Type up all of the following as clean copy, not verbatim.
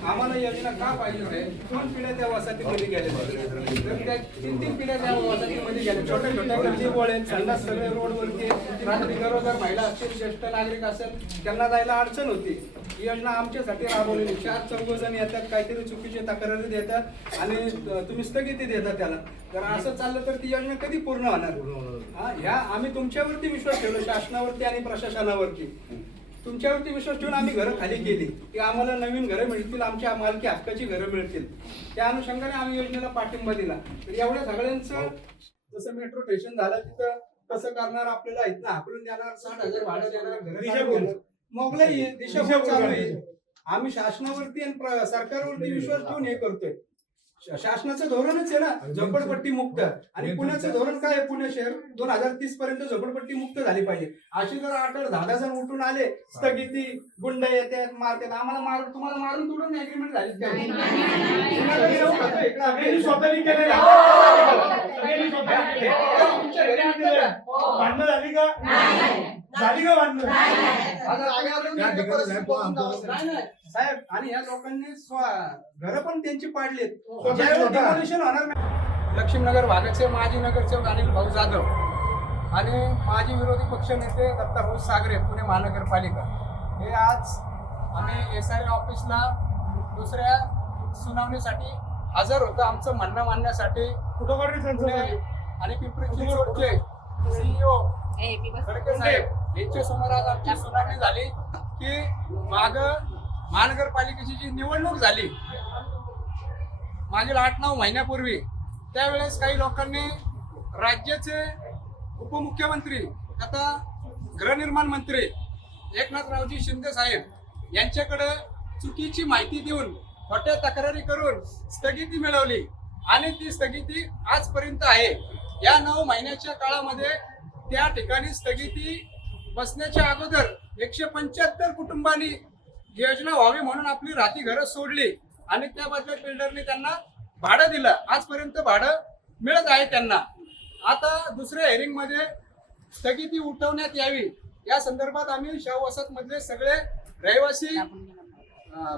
आम्हाला योजना का पाहिजे आहे? 2 पिढ्या त्या वसाहतीमध्ये गेल्या, तर त्या 3 पिढ्या त्या वसाहतीमध्ये गेल्या. छोट्या छोट्या गल्ली बोळे संडास सगळे रोडवरती, रात्री गरोदर महिला असतील, ज्येष्ठ नागरिक असेल, त्यांना जायला अडचण होती. ही योजना आमच्यासाठी राबवलेली. 4-4 येतात, काहीतरी चुकीचे तक्रारी देतात आणि तुम्ही स्थगिती देता त्याला. तर असं चाललं तर ती योजना कधी पूर्ण होणार? ह्या आम्ही तुमच्यावरती विश्वास ठेवलो, शासनावरती आणि प्रशासनावरती. तुमच्यावरती विश्वास ठेवून आम्ही घरं खाली केली की आम्हाला नवीन घरं मिळतील, आमच्या मालकी हक्काची घरं मिळतील. त्या अनुषंगाने आम्ही योजनेला पाठिंबा दिला. तर एवढ्या सगळ्यांचं जसं मेट्रो स्टेशन झालं तिथं कसं करणार, आपल्याला इथनं हाकलून देणार, 60,000 भाडं देणार, मोगलाई दिशाभूल चालू आहे. आम्ही शासनावरती आणि सरकारवरती विश्वास ठेवून हे करतोय. शासनाचं धोरणच आहे ना झोपडपट्टी मुक्त. आणि पुण्याचं धोरण काय आहे? पुणे शहर 2030 पर्यंत झोपडपट्टी मुक्त झाली पाहिजे. अशी जर 8-10 जण उठून आले, स्थगिती, गुंड येतात, मारतात, आम्हाला तुम्हाला मारून तोडून ऍग्रीमेंट झाली भांडणं झाली का? झाली का भांडणं? साहेब, आणि या लोकांनी घर पण त्यांची पाडलीत. डिमोलिशन होणार नाही. लक्ष्मीनगर भागाचे माजी नगरसेवक अनिल भाऊ जाधव आणि माजी विरोधी पक्षनेते दत्ताभाऊ सागरे पुणे महानगरपालिका हे आज आम्ही SRA ऑफिसला दुसऱ्या सुनावणीसाठी हजर होतो. आमचं म्हणणं मांडण्यासाठी आणि पिंपरी चिंचवडचे CEO खडके साहेब यांच्या समोर आज आमची सुनावणी झाली की महानगरपालिकेची जी निवडणूक झाली मागील 8-9 महिन्यापूर्वी, त्यावेळेस काही लोकांनी राज्याचे उपमुख्यमंत्री आता गृहनिर्माण मंत्री एकनाथरावजी शिंदे साहेब यांच्याकडे चुकीची माहिती देऊन खोट्या तक्रारी करून स्थगिती मिळवली आणि ती स्थगिती आजपर्यंत आहे. या 9 महिन्याच्या काळामध्ये त्या ठिकाणी स्थगिती बसण्याच्या अगोदर 175 कुटुंबांनी योजना व्हावी म्हणून आपली राहती घरं सोडली आणि त्या बदल्यात बिल्डरने त्यांना भाडं दिलं. आजपर्यंत भाडं मिळत आहे त्यांना. आता दुसऱ्या हेरिंग मध्ये स्थगिती उठवण्यात यावी या संदर्भात आम्ही शाहू वसाहत मधले सगळे रहिवासी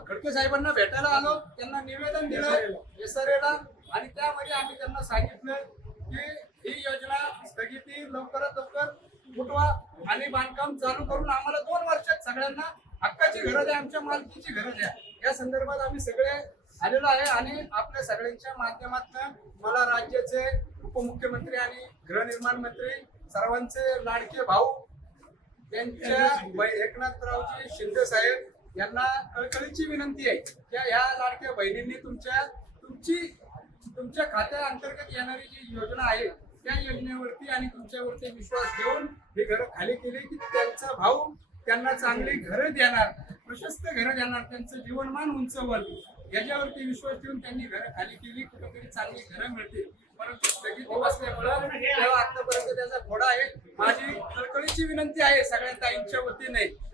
खडके साहेबांना भेटायला आलो. त्यांना निवेदन दिलं SRAला आणि त्यामध्ये आम्ही त्यांना सांगितलं की ही योजना स्थगिती लवकरात लवकर उठवा आणि बांधकाम चालू करून आम्हाला 2 वर्षात सगळ्यांना हक्काची घरं द्या, आमच्या मालकीची घरं द्या. या संदर्भात आम्ही सगळे आलेलो आहे आणि आपल्या सगळ्यांच्या माध्यमातून मला राज्याचे उपमुख्यमंत्री आणि गृहनिर्माण मंत्री सर्वांचे लाडके भाऊ त्यांच्या एकनाथरावजी शिंदे साहेब यांना कळकळीची विनंती आहे की या लाडक्या बहिणींनी तुमच्या खात्या अंतर्गत येणारी जी योजना आहे त्या योजनेवरती आणि तुमच्यावरती विश्वास ठेवून ही घरं खाली केली की त्यांचा भाऊ त्यांना चांगली घरं देणार, प्रशस्त घरं देणार, त्यांचं जीवनमान उंचवल याच्यावरती विश्वास ठेवून त्यांनी घरं खाली केली. कुठेतरी चांगली घरं मिळतील, परंतु स्थगिती बसल्यामुळं तेव्हा आतापर्यंत त्याचा घोडा आहे. माझी कळकळीची विनंती आहे सगळ्या ताईंच्या वतीने